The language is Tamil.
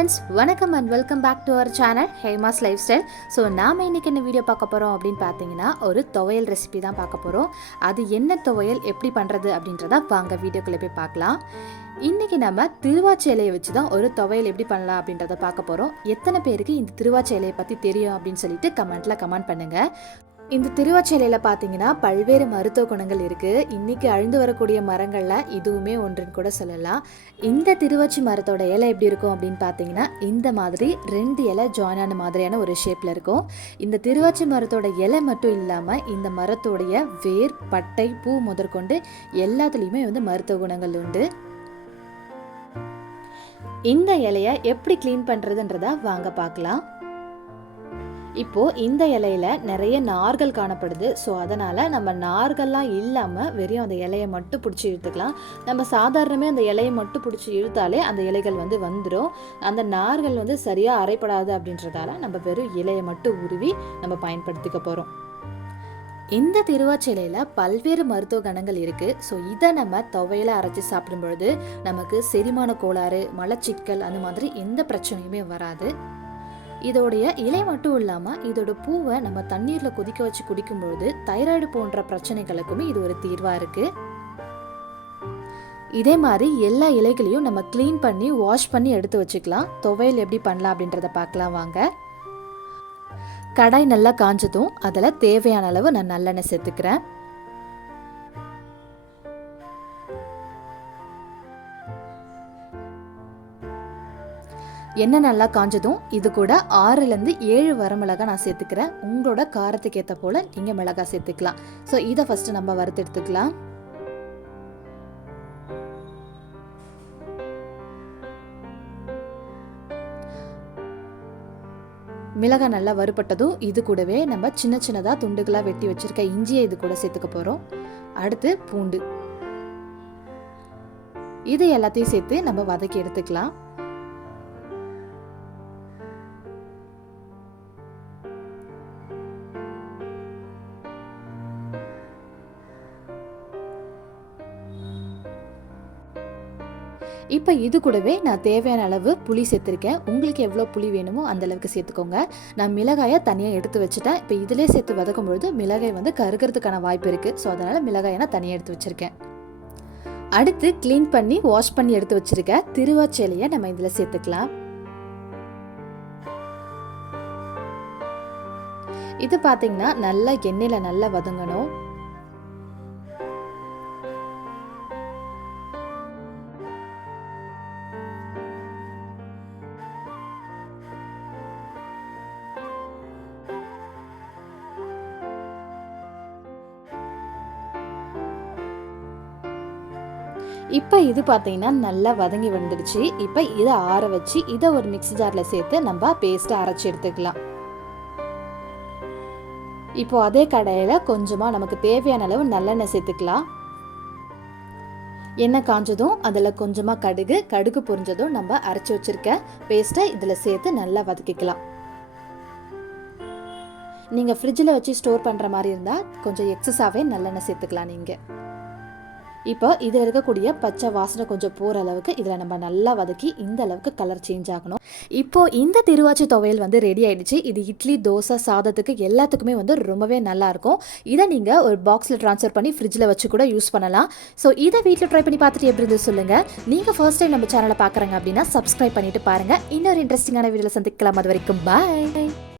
ஃப்ரெண்ட்ஸ், வணக்கம் and welcome back to our channel Hema's life style. So நாம் இன்றைக்கி என்ன வீடியோ பார்க்க போகிறோம் அப்படின்னு பார்த்தீங்கன்னா, ஒரு துவையல் ரெசிபி தான் பார்க்க போகிறோம். அது என்ன துவையல், எப்படி பண்ணுறது அப்படின்றத வாங்க வீடியோக்குள்ளே போய் பார்க்கலாம். இன்றைக்கி நம்ம திருவாச்சி இலையை வச்சு தான் ஒரு துவையல் எப்படி பண்ணலாம் அப்படின்றத பார்க்க போகிறோம். எத்தனை பேருக்கு இந்த திருவாச்சி இலையை பற்றி தெரியும் அப்படின்னு சொல்லிட்டு கமெண்ட் பண்ணுங்கள். இந்த திருவாச்சி இலையில் பார்த்தீங்கன்னா பல்வேறு மருத்துவ குணங்கள் இருக்குது. இன்றைக்கி அழிந்து வரக்கூடிய மரங்களில் இதுவுமே ஒன்றுன்னு கூட சொல்லலாம். இந்த திருவாச்சி மரத்தோட இலை எப்படி இருக்கும் அப்படின்னு பார்த்தீங்கன்னா, இந்த மாதிரி 2 இலை ஜாயின் ஆன மாதிரியான ஒரு ஷேப்பில் இருக்கும். இந்த திருவாச்சி மரத்தோட இலை மட்டும் இல்லாமல் இந்த மரத்தோடைய வேர், பட்டை, பூ முதற்கொண்டு எல்லாத்துலேயுமே மருத்துவ குணங்கள் உண்டு. இந்த இலையை எப்படி க்ளீன் பண்ணுறதுன்றத வாங்க பார்க்கலாம். இப்போது இந்த இலையில நிறைய நார்கள் காணப்படுது. ஸோ அதனால் நம்ம நார்கள்லாம் இல்லாமல் வெறும் அந்த இலையை மட்டும் பிடிச்சி இழுத்துக்கலாம். நம்ம சாதாரணமே அந்த இலையை மட்டும் பிடிச்சி இழுத்தாலே அந்த இலைகள் வந்துடும். அந்த நார்கள் சரியாக அரைப்படாது அப்படின்றதால நம்ம வெறும் இலையை மட்டும் உருவி நம்ம பயன்படுத்திக்க போகிறோம். இந்த திருவாச்சி இலையில் பல்வேறு மருத்துவ குணங்கள் இருக்குது. ஸோ இதை நம்ம துவையில அரைச்சி சாப்பிடும் பொழுது நமக்கு செரிமான கோளாறு, மலச்சிக்கல் அந்த மாதிரி எந்த பிரச்சனையுமே வராது. இதோடைய இலை மட்டும் இல்லாமல் இதோட பூவை நம்ம தண்ணீரில் கொதிக்க வச்சு குடிக்கும்பொழுது தைராய்டு போன்ற பிரச்சனைகளுக்குமே இது ஒரு தீர்வாக இருக்குது. இதே மாதிரி எல்லா இலைகளையும் நம்ம க்ளீன் பண்ணி வாஷ் பண்ணி எடுத்து வச்சுக்கலாம். துவையல் எப்படி பண்ணலாம் அப்படின்றத பார்க்கலாம் வாங்க. கடாய் நல்லா காஞ்சதும் அதில் தேவையான அளவு நான் நல்லெண்ணெய் சேர்த்துக்கிறேன். எண்ணெய் நல்லா காஞ்சதும் இது கூட 6லேருந்து 7 வரமிளகாய் நான் சேர்த்துக்கிறேன். உங்களோட காரத்துக்கு ஏற்ற போல் நீங்கள் மிளகாய் சேர்த்துக்கலாம். ஸோ இதை ஃபஸ்ட்டு நம்ம வறுத்து எடுத்துக்கலாம். மிளகாய் நல்லா வறுபட்டதும் இது கூடவே நம்ம சின்ன சின்னதாக துண்டுகளாக வெட்டி வச்சுருக்க இஞ்சியை இது கூட சேர்த்துக்க போகிறோம். அடுத்து பூண்டு, இது எல்லாத்தையும் சேர்த்து நம்ம வதக்கி எடுத்துக்கலாம். இப்போ இது கூடவே நான் தேவையான அளவு புளி சேர்த்துருக்கேன். உங்களுக்கு எவ்வளோ புளி வேணுமோ அந்த அளவுக்கு சேர்த்துக்கோங்க. நான் மிளகாயை தனியாக எடுத்து வச்சுட்டேன். இப்போ இதிலே சேர்த்து வதக்கும் பொழுது மிளகாய் கருகிறதுக்கான வாய்ப்பு இருக்குது. ஸோ அதனால் மிளகாயை நான் தனியாக எடுத்து வச்சுருக்கேன். அடுத்து க்ளீன் பண்ணி வாஷ் பண்ணி எடுத்து வச்சுருக்க திருவாச்சி இலையை நம்ம இதில் சேர்த்துக்கலாம். இது பார்த்தீங்கன்னா நல்லா எண்ணெயில் நல்லா வதங்கணும். இப்போ இது பார்த்தீங்கன்னா நல்லா வதங்கி வந்துடுச்சு. இப்போ இதை ஆற வச்சு இதை ஒரு மிக்ஸி ஜாரில் சேர்த்து நம்ம பேஸ்ட்டை அரைச்சி எடுத்துக்கலாம். இப்போ அதே கடாயில் கொஞ்சமாக நமக்கு தேவையான அளவு நல்லெண்ணெய் சேர்த்துக்கலாம். எண்ணெய் காஞ்சதும் அதில் கொஞ்சமாக கடுகு பொரிஞ்சதும் நம்ம அரைச்சி வச்சுருக்க பேஸ்ட்டை இதில் சேர்த்து நல்லா வதக்கிக்கலாம். நீங்கள் ஃப்ரிட்ஜில் வச்சு ஸ்டோர் பண்ணுற மாதிரி இருந்தால் கொஞ்சம் எக்ஸஸாகவே நல்லெண்ணெய் சேர்த்துக்கலாம். நீங்கள் இப்போ இதில் இருக்கக்கூடிய பச்சை வாசனை கொஞ்சம் போகிற அளவுக்கு இதில் நம்ம நல்லா வதக்கி இந்த அளவுக்கு கலர் சேஞ்ச் ஆகணும். இப்போது இந்த திருவாச்சி துவையல் ரெடி ஆகிடுச்சு. இது இட்லி, தோசை, சாதத்துக்கு எல்லாத்துக்குமே ரொம்பவே நல்லாயிருக்கும். இதை நீங்கள் ஒரு பாக்ஸில் ட்ரான்ஸ்ஃபர் பண்ணி ஃப்ரிட்ஜில் வச்சு கூட யூஸ் பண்ணலாம். ஸோ இதை வீட்டில் ட்ரை பண்ணி பார்த்துட்டு எப்படி இருந்து சொல்லுங்கள். நீங்கள் ஃபர்ஸ்ட் டைம் நம்ம சேனலை பார்க்குறாங்க அப்படின்னா சப்ஸ்கிரைப் பண்ணிவிட்டு பாருங்கள். இன்னொரு இன்ட்ரெஸ்டிங்கான வீடியோவில் சந்திக்கலாம். அது வரைக்கும் பாய்.